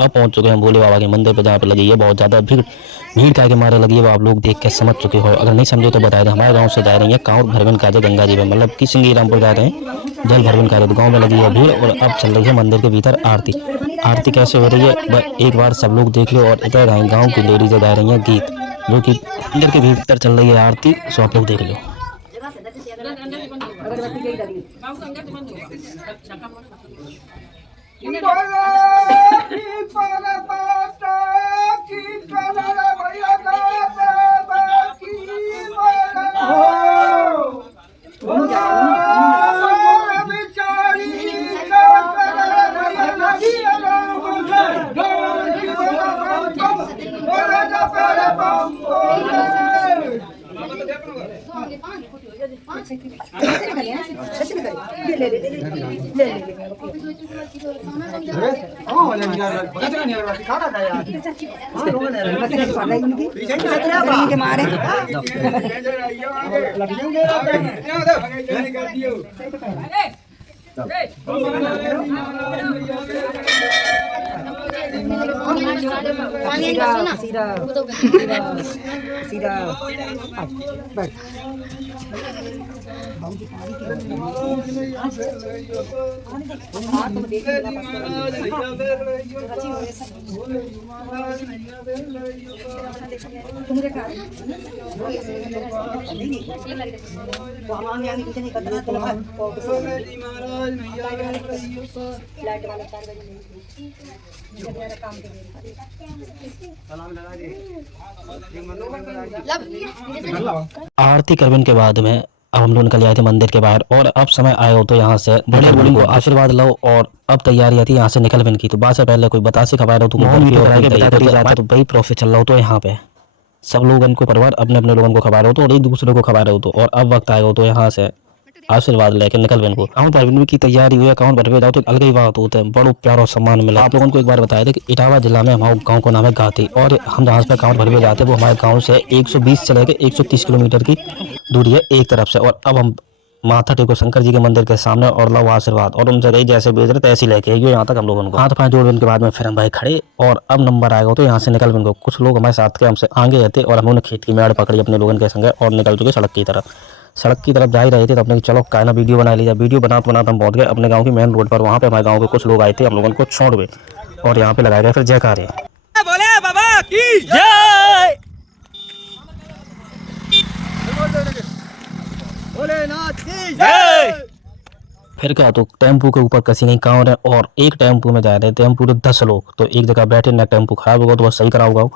अब पहुंच चुके हैं भोले बाबा के मंदिर पे, जहाँ पे लगी है बहुत ज़्यादा भीड़। भीड़ काहे के मारे लगी है वो आप लोग देख के समझ चुके हो। अगर नहीं समझो तो बता दें, हमारे गांव से जा रही है कांवड़ भरवन काजे गंगा जी में, मतलब कि सिंगी रामपुर जा रहे हैं जल भरवन काजे। तो गाँव में लगी है भीड़ और अब चल रही है मंदिर के भीतर आरती। आरती कैसे हो रही है एक बार सब लोग देख लो। और इधर गाँव की लेडीजें गा रही हैं गीत, जो कि मंदिर के भीतर चल रही है आरती, सो आप लोग देख लो। आरती करने के बाद में अब हम लोग निकल जाए थे मंदिर के बाहर। और अब समय आया हो तो यहाँ से बड़े बूढ़ी को आशीर्वाद लो। और अब तैयारी आती है यहाँ से निकलने की। तो बाद से पहले कोई बतासे खबर हो तो भाई प्रॉफिट चल रहा हो तो यहाँ पे सब लोग उनको परिवार अपने अपने लोगों को खबर हो तो, और एक दूसरे को खबर हो तो। और अब वक्त आएगा तो यहाँ से आशीर्वाद लेकर निकल बन को अकाउंट भरने की तैयारी हुई। अकाउंट भर जाओ तो अलग ही बात होता है, बड़ो प्यारो सम्मान मिला। आप लोगों को एक बार बताया था कि इटावा जिला में हमारे गांव को नाम है गाती, और हम जहाँ पे अकाउंट भरवे जाते हैं वो हमारे गांव से 120 से लेकर 130 किलोमीटर की दूरी है एक तरफ से। और अब हम माथा टेको शंकर जी के मंदिर के सामने और लो आशीर्वाद, और उनसे गई जैसे भेज रहे तैसे लेके आइए यहाँ तक हम लोगों को। हाथ पाँव जोड़ने के बाद में फिर हम भाई खड़े, और अब नंबर आएगा तो यहाँ से निकल बन को। कुछ लोग हमारे साथ के हमसे आगे रहते और हमने खेत की मेड़ पकड़ी अपने लोगों के संग और निकल चुके सड़क की तरफ। सड़क की तरफ जा ही रहे थे तो अपने चलो काय ना वीडियो बना लीजिए। वीडियो बनाते बनाते हम पहुंच गए अपने गांव की मेन रोड पर। वहाँ पे हमारे गांव के कुछ लोग आए थे, हम लोगों को छोड़ गए और यहाँ पे लगाए गए फिर जयकारे। बोले बाबा की जय, भोलेनाथ की जय। फिर क्या तो टेम्पू के ऊपर कसी नहीं कांवर है, और एक टेम्पू में जा रहे थे हम पूरे 10 लोग। तो एक जगह बैठे ना, टेम्पू खराब होगा तो बस सही कराऊंगा।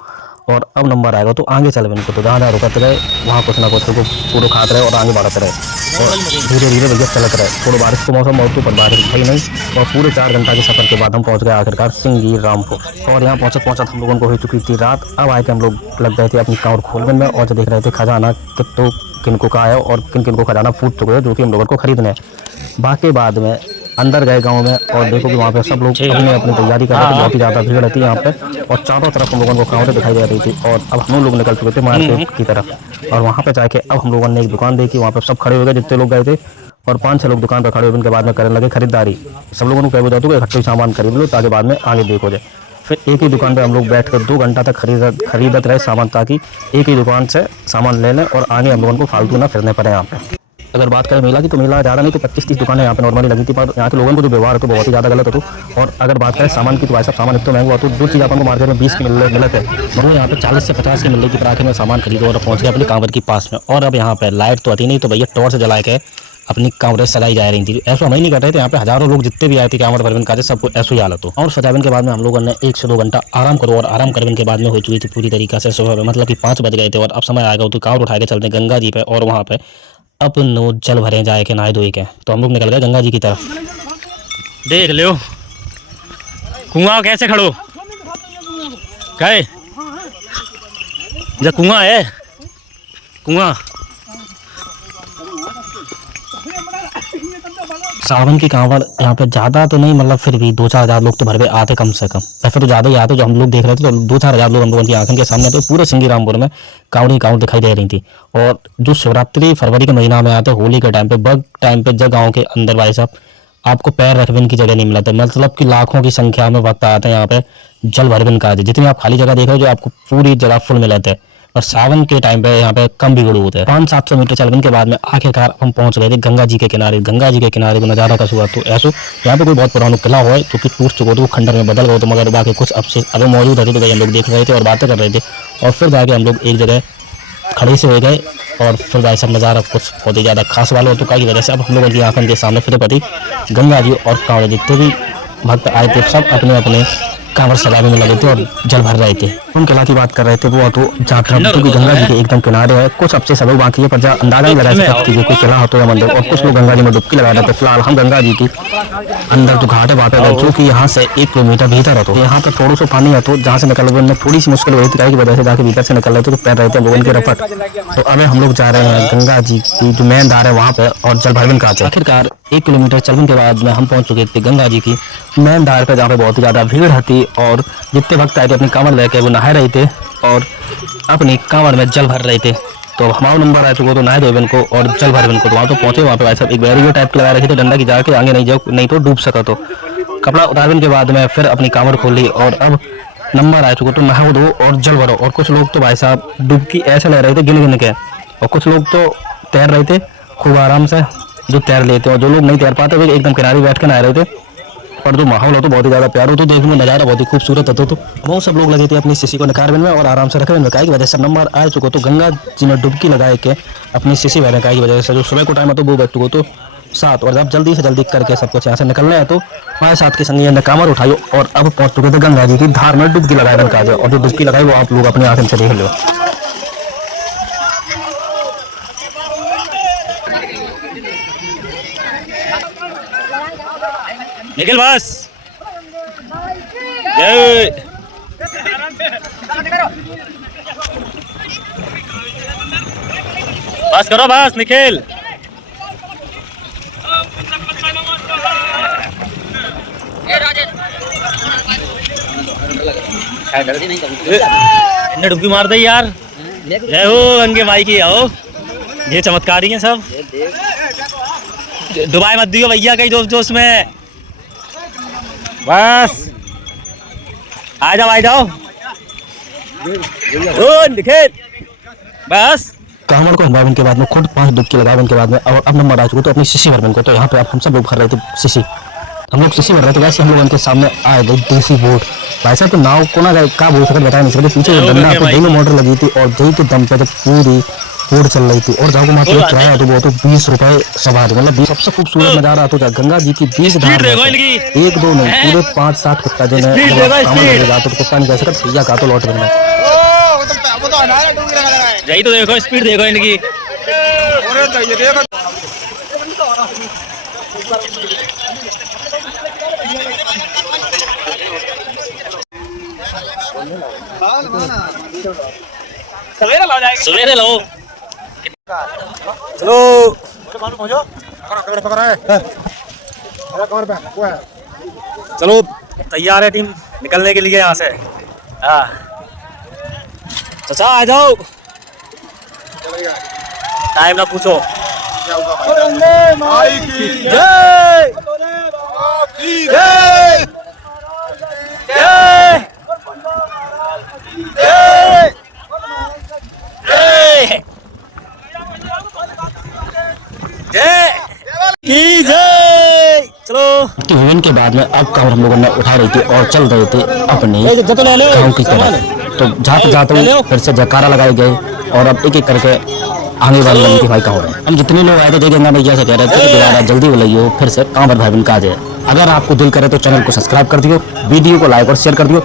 और अब नंबर आएगा तो आगे चल बन को। तो जहाँ जहाँ रुकते रहे वहाँ कुछ ना कुछ को पूरा खाते रहे और आगे बढ़ते रहे, और धीरे धीरे भैया चलते रहे। थोड़ा बारिश का मौसम बहुत पर बारिश थी नहीं, और पूरे 4 घंटा के सफर के बाद हम पहुँच गए आखिरकार सिंगी रामपुर। और यहाँ पहुँचत हम लोगों को हो चुकी थी रात। अब आए के हम लोग लग गए थे अपनी कांवर खोलने में, और जो देख रहे थे खजाना कितो किनको का है और किन किन को खजाना फूट चुके हैं, जो कि हम लोगों को खरीदने हैं। बाकी बाद में अंदर गए गांव में और देखो कि वहाँ पे सब लोग अपनी तैयारी कर रहे थे। बहुत ही ज़्यादा भीड़ रहती है यहाँ पे, और चारों तरफ हम लोगों को कांवरें दिखाई दे रही थी। और अब हम लोग निकल चुके थे मार्केट की तरफ, और वहाँ पे जाके अब हम लोगों ने एक दुकान देखी। वहाँ पे सब खड़े हो गए जितने लोग गए थे, और 5-6 लोग दुकान पर खड़े हुए। उनके बाद में करने लगे खरीदारी। सब लोगों को कह जाते कि इकट्ठे सामान खरीद लो ताकि बाद में आगे देखो जाए। फिर एक ही दुकान पे हम लोग बैठ कर 2 घंटा तक खरीदते रहे सामान, ताकि एक ही दुकान से सामान ले लें और आगे हम लोगों को फालतू ना फिरने पड़े यहाँ पे। अगर बात करें मेला की तो मेला ज़्यादा नहीं तो 25-30 दुकानें यहाँ पे नॉर्मली लगी थी, पर यहाँ के लोगों को जो व्यवहार है तो बहुत ही ज़्यादा गलत हो। और अगर बात करें सामान की तो भाई साहब सामान इतना महंगा हो तो जो चीज़ अपन को मार्केट में 20 की मिलते थे वो यहाँ पे 40 से 50 की मिल रही थी। पर आखिर में सामान खरीदो और पहुँच गए अपनी कांवर की पास में। और अब यहाँ पे लाइट तो आती नहीं, तो भैया टॉर्च जला के अपनी कांवरें सजाई जा रही थी। ऐसा हम ही नहीं कर रहे थे, यहाँ पे हजारों लोग जितने भी आए थे कांवर भरवन का सबको ऐसा ही हालत हो। और सजावन के बाद में हम लोगों ने 1 से 2 घंटा आराम करो, और आराम करने के बाद में हो चुकी थी पूरी तरीके से सुबह, मतलब कि 5 बज गए थे। और अब समय आएगा तो कांवर उठा के चलते गंगा जी पे, और वहाँ पे अपन जल भरे जाए के नहाए धोए के। तो हम लोग निकल गए गंगा जी की तरफ। देख लो कुआं कैसे खड़ो गए, जब कुआं है कुआं। सावन की कांवड़ यहाँ पे ज़्यादा तो नहीं, मतलब फिर भी 2-4 हज़ार लोग तो भरवे आते कम से कम। वैसे तो ज़्यादा ही आते, जो हम लोग देख रहे थे तो 2-4 हज़ार लोग हम लोगों की आंखों के सामने। तो पूरे सिंगी रामपुर में कांवड़ दिखाई दे रही थी। और जो शिवरात्रि फरवरी के महीना में आते, होली के टाइम पे, बग टाइम पे जब गाँव के अंदर भाई साहब आपको पैर रखने की जगह नहीं मिला था, मतलब कि लाखों की संख्या में भक्त आते हैं यहाँ पे जल भरने का। जितनी आप खाली जगह देख रहे हो जो आपको पूरी जगह फुल मिले थे, और सावन के टाइम पे यहाँ पे कम भीड़ होते हैं। 500-700 मीटर चलने के बाद में आखिरकार हम पहुंच गए थे गंगा जी के किनारे। गंगा जी के किनारे को नज़ारा का हुआ तो ऐसा यहाँ पे कोई बहुत पुराना किला हुआ है जो कि टूट चुका था, वो खंडर में बदल गया तो, मगर बाकी कुछ अवशेष अभी मौजूद है। तो हम लोग देख रहे थे और बातें कर रहे थे, और फिर जाके हम लोग एक जगह खड़े से हो गए, और फिर भाई सब नज़ारा कुछ बहुत ही ज़्यादा खास वाला हो तो की वजह से अब हम लोगों की आंखों के सामने फिर पति गंगा जी और कांवड़ जितने भी भक्त आए थे सब अपने अपने कांवड़ सजाने में लगे थे और जल भर रहे थे। उन किला की बात कर रहे थे वो तो जहाँ पर क्योंकि गंगा जी के एकदम किनारे है, कुछ सबसे सब बाकी है पर जहाँ अंदाजा नहीं लगा सकते कि कोई किला हो तो या मंदिर। और कुछ लोग गंगा जी में डुबकी लगा रहे थे। फिलहाल हम गंगा जी की अंदर जो घाट है वहाँ पे गए, जो कि यहाँ से 1 किलोमीटर भीतर है। तो यहाँ पे थोड़ा सा पानी है, तो जहाँ से निकल में थोड़ी सी मुश्किल हो रही थी की वजह से जाके भीतर से निकल रहे थे तो पैर रहे थे लोगों के रपट। तो अभी हम लोग जा रहे हैं गंगा जी की जो मेन धार है वहाँ पे और जल भरने का। आखिरकार 1 किलोमीटर चलने के बाद में हम पहुंच चुके थे गंगा जी की मेन धार पे, जहाँ पे बहुत ही ज़्यादा भीड़ थी और जितने भक्त आए थे अपनी कांवड़ लेके वो नहा रहे थे और अपनी कांवड़ में जल भर रहे थे। तो हमारा नंबर आ चुका तो नहाए धोए इनको और जल भर इनको। तो वहाँ तो पहुंचे, वहाँ पे भाई साहब एक बैरियर टाइप के लगा रखे थे डंडा की जाके आगे नहीं जाओ नहीं तो डूब सका। तो कपड़ा उतारने के बाद में फिर अपनी कांवड़ खोली और अब नंबर आ चुका तो नहाओ धो और जल भरो। और कुछ लोग तो भाई साहब डुबकी ऐसे ले रहे थे गिन गिन के, और कुछ लोग तो तैर रहे थे खूब आराम से, जो तैर लेते और जो लोग नहीं तैर पाते वे एकदम किनारे बैठ के नहा रहे थे। पर जो माहौल हो तो बहुत ही ज़्यादा प्यार हो तो देखने में नज़ारा बहुत ही खूबसूरत होता। तो वो सब लोग लगे थे अपनी शिशी को निकाल में और आराम से रखने में की वजह से नंबर आ चुका। तो गंगा जी में डुबकी लगाए के अपनी शिशी भरने की वजह से जो सुबह को टाइम है तो वो बच चुको तो 7, और जब जल्दी से जल्दी करके सब कुछ यहाँ से निकलना है तो हमारे साथ के संगी ने कांवड़ उठाई और अब पहुंच चुके थे गंगा जी की धार में डुबकी लगाए का। और जो डुबकी लगाई वो आप लोग अपनी आंखें से देख लो। निखिल बस जय बस करो बस निखिल। इन्हें डुबकी मार दे यार। जय हो गंगे भाई की। आओ ये चमत्कारी हैं सब। डुबाई मत दियो भैया कहीं दोस्त दोस्त में। बस आ जाओ निखिल बस। कांवड़ को हमारे के बाद में खुद 5 डुबकी लगाने के बाद में और अब नंबर आ चुका तो अपनी शिशी भर को। तो यहाँ पे अब हम सब लोग भर रहे थे शिशी, हम लोग शिशी भर रहे थे। वैसे हम लोग उनके सामने आए गए देसी बोट भाई साहब तो नाव को ना का बोल सकते बता नहीं सकते। पीछे डंडा पे दोनों मोटर लगी थी और दही के दम पे तो पूरी बोट चल रही थी। और जहाँ को वहाँ किराया तो वो तो 20 रुपए सवारी, मतलब सबसे खूबसूरत नजारा तो गंगा जी की 20 धार 1-2 नहीं पूरे 5-7 कुत्ता जो है तो कुत्ता नहीं कह सकता भैया का तो लौट गया। यही तो देखो स्पीड देखो इनकी। सवेरे लो चलो चलो तैयार है टीम निकलने के लिए यहाँ से। हाँ चाचा आ जाओ, टाइम ना पूछो। चलो टीवन के बाद में अब कांवड़ हम लोगों ने उठा रही थी और चल रहे थे अपने गाँव की तरफ। तो जाते जाते फिर से जयकारा लगाए गए और अब एक एक करके आने वाले लगी थी भाई कांवड़। हम जितने लोग आए थे गंगा मैया से कह रहे थे दोबारा जल्दी बुलाइए फिर से कांवड़ भाई बन का जाए। अगर आपको दिल करे तो चैनल को सब्सक्राइब कर दियो, वीडियो को लाइक और शेयर कर दियो,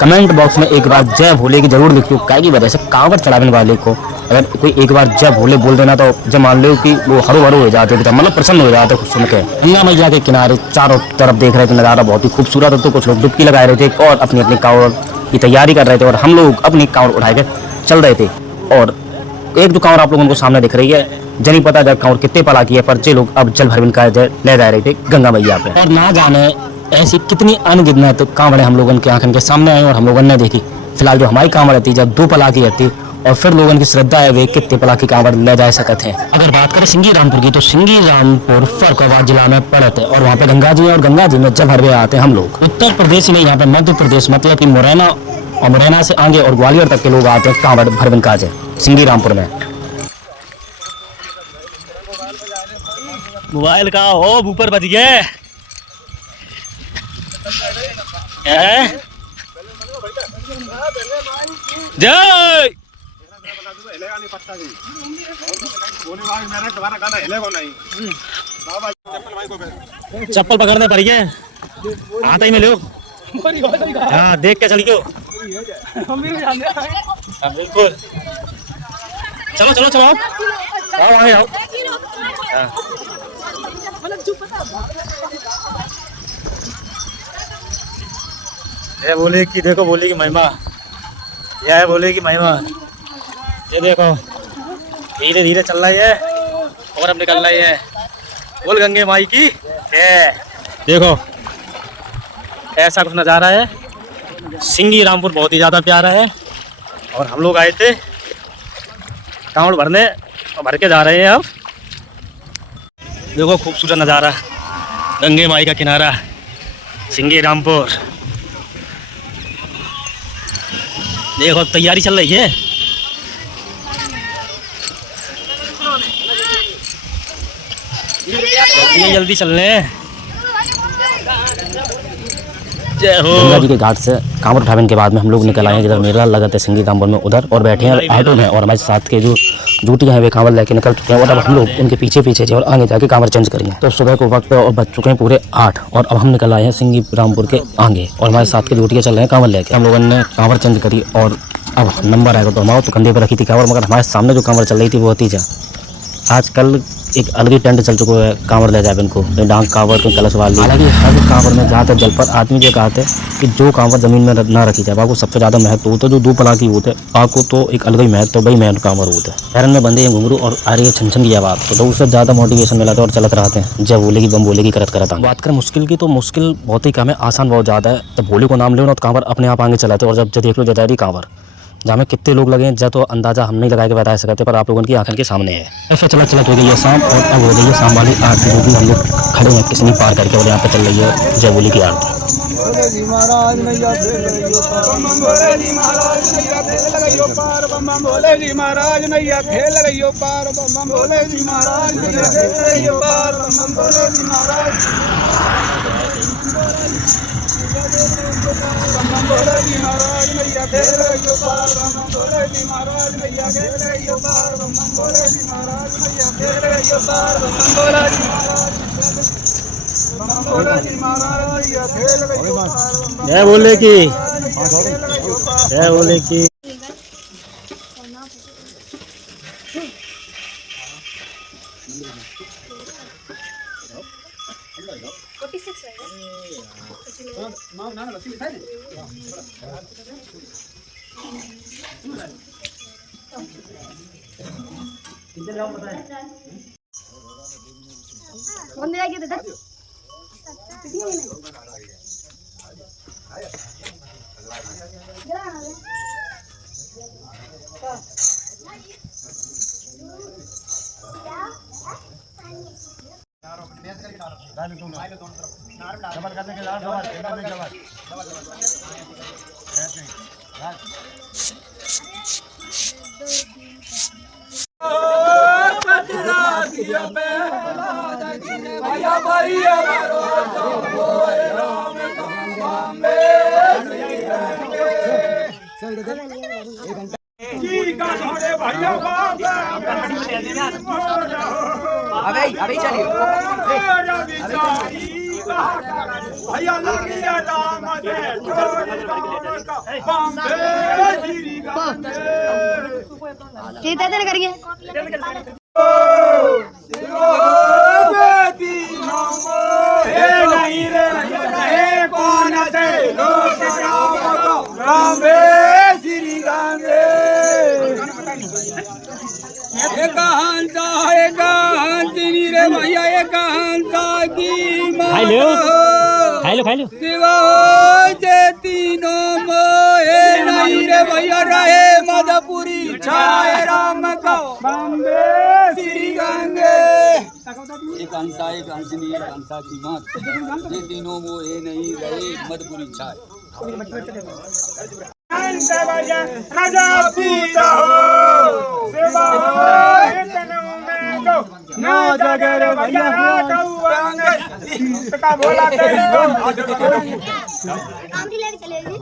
कमेंट बॉक्स में एक बार जय भोले की जरूर लिखियो। काय की वजह से कांवड़ चढ़ाने वाले को अगर कोई एक बार जय भोले बोल देना तो जब मान लो कि वो हरो भरो हो जाते थे, मतलब प्रसन्न हो जाते कुछ सुन के। गंगा मैया के किनारे चारों तरफ देख रहे थे नज़ारा बहुत ही खूबसूरत। तो कुछ लोग डुबकी लगा रहे थे और अपनी अपनी कांवड़ की तैयारी कर रहे थे और हम लोग अपनी कांवड़ उठा के चल रहे थे। और एक जो कांवड़ आप लोगों को सामने दिख रही है, जनी पता जब कांवड़ कितने पला की है पर जे लोग अब जल भर का ले जा रहे थे गंगा मैया पे। और ना जाने ऐसी कितनी अनगिनत कांवड़े हम लोगों के आंखों के सामने आई और हम लोगों ने देखी। फिलहाल जो हमारी कांवड़ थी जब 2 पला की थी और फिर लोगों की श्रद्धा है वे कितने पला की कांवड़ ले जा सकते हैं। अगर बात करें सिंगी रामपुर की तो सिंगी रामपुर फर्रुखाबाद जिला में पड़ते है और वहाँ पे गंगा जी है और गंगा जी में जल भरवे आते हैं हम लोग। उत्तर प्रदेश ही नहीं, यहाँ पे मध्य प्रदेश मतलब कि मुरैना और मुरैना से आगे और ग्वालियर तक के लोग आते हैं कांवड़ भरवन काज है सिंगी रामपुर में। मोबाइल का हो ऊपर बज गए जय चप्पल पकड़ने पड़ी है आता ही में लो। हाँ देख के चलियो। हाँ बिल्कुल चलो चलो चलो आओ आगे आओ। हाँ। ये बोले कि देखो बोले की महिमा, यह है बोले की महिमा। ये देखो धीरे धीरे चल रही है और अब निकल रही है। बोल गंगे माई की देखो ऐसा कुछ नज़ारा है। सिंगी रामपुर बहुत ही ज़्यादा प्यारा है और हम लोग आए थे कांवड़ भरने और भर के जा रहे हैं। अब देखो खूबसूरत नज़ारा गंगे माई का किनारा सिंगी रामपुर। देखो तैयारी चल रही है। जल्दी चलने। जय हो। गंगा जी के घाट से कांवड़ उठाने के बाद में हम लोग निकल आए हैं जिधर मेला लगा था सिंगी रामपुर में उधर और बैठे हैं ऑटो में और हमारे साथ के जो जूटियाँ हैं वे कांवड़ लेके निकल चुके हैं और अब हम लोग उनके पीछे पीछे और आगे जाके कांवड़ चेंज करेंगे। तो सुबह को वक्त और बज चुके हैं पूरे 8 और अब हम निकल आए हैं सिंगी रामपुर के आगे और हमारे साथ के जूटियाँ चल रहे हैं कांवड़ लेके। हम लोगों ने कांवड़ चेंज करी और अब नंबर आएगा तो हमारा तो कंधे पर रखी थी कांवड़, मगर हमारे सामने जो कांवड़ चल रही थी वो होती जा आजकल एक अलग ही ट्रेंड चल चुका है कांवड़ ले जाए इनको डांग कांवड़ के कलश वाली। हालांकि हर कांवड़ में जहाँ तक जल पर आदमी ये कहते हैं कि जो कांवड़ जमीन में ना रखी जाए बाको सबसे ज़्यादा महत्व होता है। जो दो पला की होते हैं बाको तो एक अलग ही महत्व वही महत्व कांवड़ होता है। पैरन में बंदे घुंघरू और आ रही है छन की आवाज़ तो उससे ज़्यादा मोटिवेशन मिला था और चलत रहते हैं जब बोलेगी बम बोलेगी करत करत। बात करें मुश्किल की तो मुश्किल बहुत ही कम है, आसान बहुत ज़्यादा है। जब भोले को नाम ले तो कांवड़ अपने आप आगे चलाते और जब देख लो जजारी कांवड़ जहाँ में कितने लोग लगे हैं तो अंदाजा हम नहीं लगा के बता सकते पर आप लोगों की आंखों के सामने है। ऐसा चलत चलत हो गई है शाम और अब हो गई है शाम वाली आरती जो भी हम लोग खड़े हैं किसी पार करके और यहाँ पे चल रही है जय बोली की आरती। जय बोले की जय बोले की। अभी चलिए भैया करिए खाई लो तीनों नहीं रे भैया रहे मद पूरी छाए राम को बंदे श्री गंगे। एक हंसा एक हंसनी एक हंसा की मात, ये तीनों वो ये नहीं रहे मधुपुरी छाए। राजा पूजा हो सेवा हो ना जगर भैया का बोला काम लेके चलेगी